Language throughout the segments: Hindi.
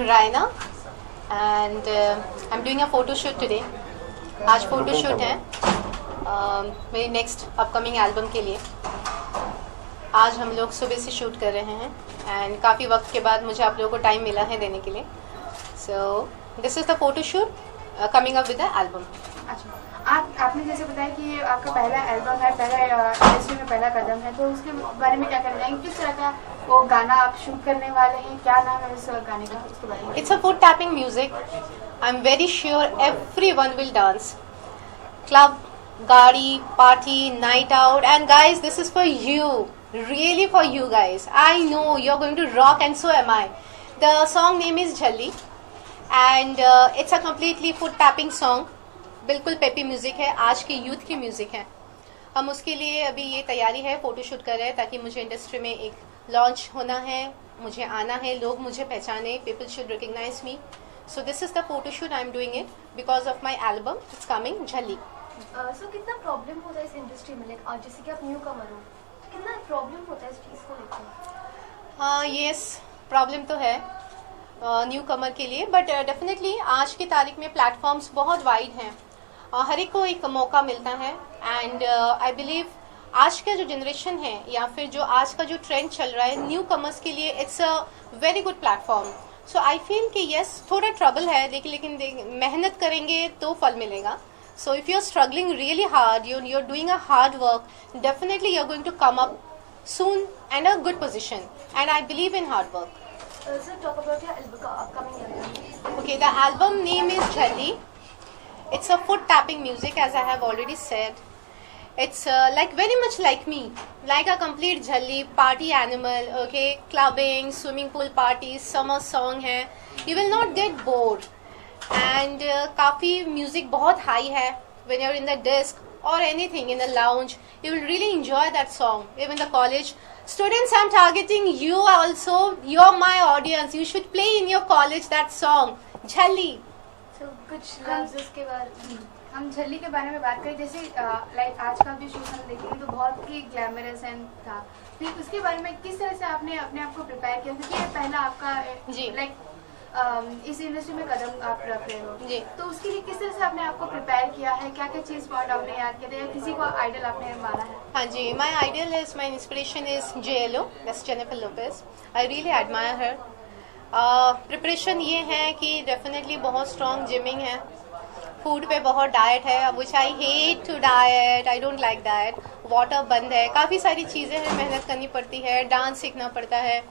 I'm Raina and I'm doing a photo shoot today. आज फोटो शूट है मेरी नेक्स्ट अपकमिंग एल्बम के लिए. आज हम लोग सुबह से शूट कर रहे हैं एंड काफ़ी वक्त के बाद मुझे आप लोगों को टाइम मिला है देने के लिए. So this is the photo shoot coming up with the album. अच्छा, आपने जैसे बताया कि ये आपका पहला एल्बम है, पहला इंडस्ट्री में पहला कदम है, तो उसके बारे में क्या करना चाहेंगे? किस तरह का वो गाना आप शूट करने वाले हैं? क्या नाम है उस गाने का? उसके बारे में. It's a foot tapping music. I am very sure everyone will dance. Club, गाड़ी, party, night out, and guys, this is for you, really for you guys. I know you're going to rock and so am I. The song name is Jhalli and it's a completely foot tapping song. बिल्कुल पेपी म्यूजिक है, आज के यूथ की म्यूजिक है. हम उसके लिए अभी ये तैयारी है, फोटो शूट कर रहे हैं ताकि मुझे इंडस्ट्री में एक लॉन्च होना है, मुझे आना है, लोग मुझे पहचाने, people should recognise me. So this is the photo shoot I'm doing it because of my album. It's coming, Jhalli. So कितना प्रॉब्लम होता है इस इंडस्ट्री में, लाइक जैसे कि आप न्यू कमर हो, कितना प्रॉब्लम होता है इस चीज़ को लेकर? हाँ, यस, प्रॉब्लम तो है न्यू कमर के लिए, बट डेफिनेटली आज की तारीख में प्लेटफॉर्म्स बहुत वाइड हैं. हर एक को एक मौका मिलता है एंड आई बिलीव आज का जो जनरेशन है या फिर जो आज का जो ट्रेंड चल रहा है न्यू कमर्स के लिए, it's a very good platform. So I feel कि यस, थोड़ा ट्रबल है लेकिन मेहनत करेंगे तो फल मिलेगा. So if you're struggling really hard, you're doing a hard work, definitely you're going to come up soon and a good position. And I believe in hard work. So talk about your upcoming album. Okay, the album name is Jhalli. It's a foot tapping music, as I have already said. It's like very much like me, like a complete Jhalli party animal. Okay, clubbing, swimming pool parties, summer song है. You will not get bored. And काफ़ी म्यूजिक बहुत हाई है. when you're in the desk or anything in the lounge, you will really enjoy that song. Even the college students, I'm targeting you also. You're my audience. You should play in your college that song, Jhalli. So कुछ लफ्ज़ उसके बारे में. हम झल्ली के बारे में बात करें, जैसे लाइक आज का भी शूट हम देखेंगे तो बहुत ही ग्लैमरस एंड था. फिर उसके बारे में किस तरह से आपने अपने आप को प्रिपेयर किया, क्योंकि ये पहला आपका लाइक इस इंडस्ट्री में कदम आप रख रहे हो जी, तो उसके लिए किस तरह से आपने आपको प्रिपेयर किया है? क्या क्या चीज़ पॉइंट आपने याद किया था या किसी को आइडल आपने माना है? हाँ जी, my idol is, my inspiration is JLO, that's Jennifer Lopez. I really admire her. Preparation ये है कि डेफिनेटली बहुत स्ट्रॉन्ग जिमिंग है, फूड पे बहुत डाइट है, which I hate to diet. I don't like diet. Water बंद है, काफ़ी सारी चीज़ें हैं, मेहनत करनी पड़ती है, डांस सीखना पड़ता है.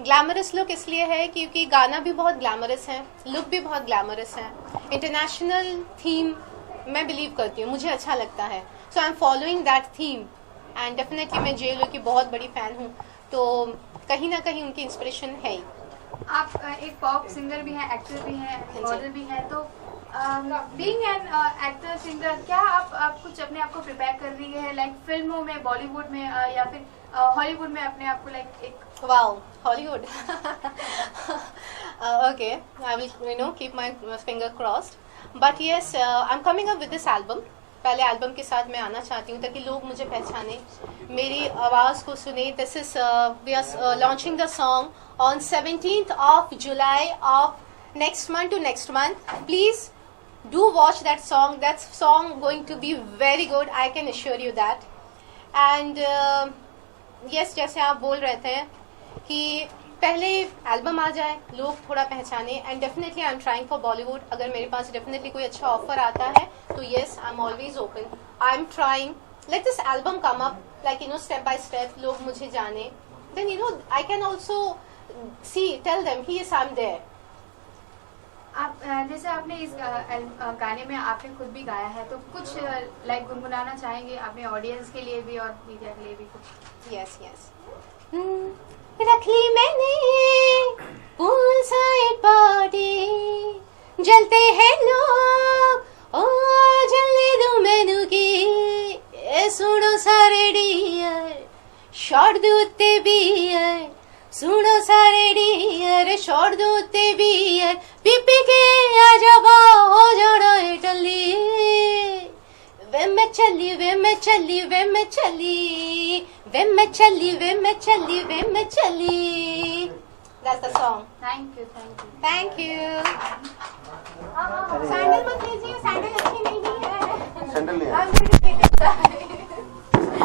ग्लैमरस लुक इसलिए है क्योंकि गाना भी बहुत ग्लैमरस है, लुक भी बहुत ग्लैमरस है. इंटरनेशनल थीम मैं बिलीव करती हूँ, मुझे अच्छा लगता है. So I am following that theme and definitely मैं JLO की बहुत बड़ी फ़ैन हूँ, तो कहीं ना कहीं उनकी इंस्पिरेशन है ही. आप एक पॉप सिंगर भी हैं, एक्टर भी हैं, मॉडल भी हैं, तो बीइंग एन एक्टर सिंगर, क्या आप कुछ अपने आप को प्रिपेयर कर रही है लाइक फिल्मों में, बॉलीवुड में या फिर हॉलीवुड में अपने आप को लाइक एक? Wow, Hollywood. Okay, I will keep my finger crossed. But yes, I'm coming up with this album. पहले एल्बम के साथ मैं आना चाहती हूँ ताकि लोग मुझे पहचाने, मेरी आवाज़ को सुने. This is we are launching the song on 17th of July of next month to next month. Please do watch that song. That song going to be very good. I can assure you that. And yes, जैसे आप बोल रहे थे कि पहले एल्बम आ जाए, लोग थोड़ा पहचाने, and definitely I am trying for Bollywood. अगर मेरे पास डेफिनेटली कोई अच्छा ऑफर आता है तो yes, I am always open. I am trying, let this album come up, like step by step लोग मुझे जाने, then I can also see tell them कि यस, आई एम देयर. आप जैसे आपने इस गाने में आपने खुद भी गाया है, तो कुछ लाइक गुनगुनाना चाहेंगे अपने ऑडियंस के लिए भी और मीडिया के लिए भी कुछ? Yes yes. रख ली मैंने पूल साइड पार्टी, जलते हैं लोग, ओ जलने दो मैनू की, ए सुनो सारे डियर, शॉट दूते बियर, सुनो सारे डियर, शॉट दूते बियर, पीपी के आ जाबा हो जाना इटली. वे मैं चली, वे मैं चली, वे मैं चली, वे मैं चली, वे मैं चली, वे मैं चली. That's the song. Thank you Thank you. Sandal मत लीजिए, सैंडल अच्छी नहीं है. सैंडल नहीं है. I'm going to take it back.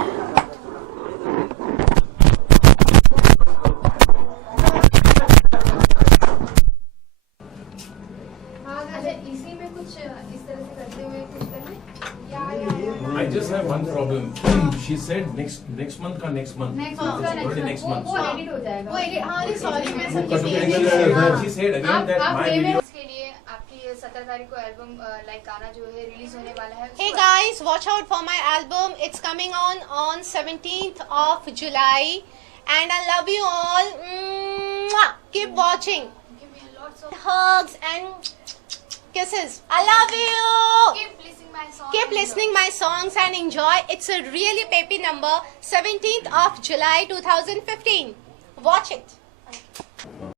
इसी में कुछ इस तरह से करते हुए कुछ करना I just have one problem. She said next month का next month. Already next month. वो एडिट हो जाएगा वो edit- हाँ नहीं सॉरी मैं सब She said again that my video. के लिए आपकी 17 तारीख को एल्बम लाइक गाना जो है रिलीज होने वाला है Hey guys, watch out for my album. It's coming on 17th of July, and I love you all. Mwah! Keep watching. Give me lots of Hugs and kisses. I love you. keep listening my song Keep listening my songs and enjoy. It's a really peppy number. 17th of July 2015. Watch it.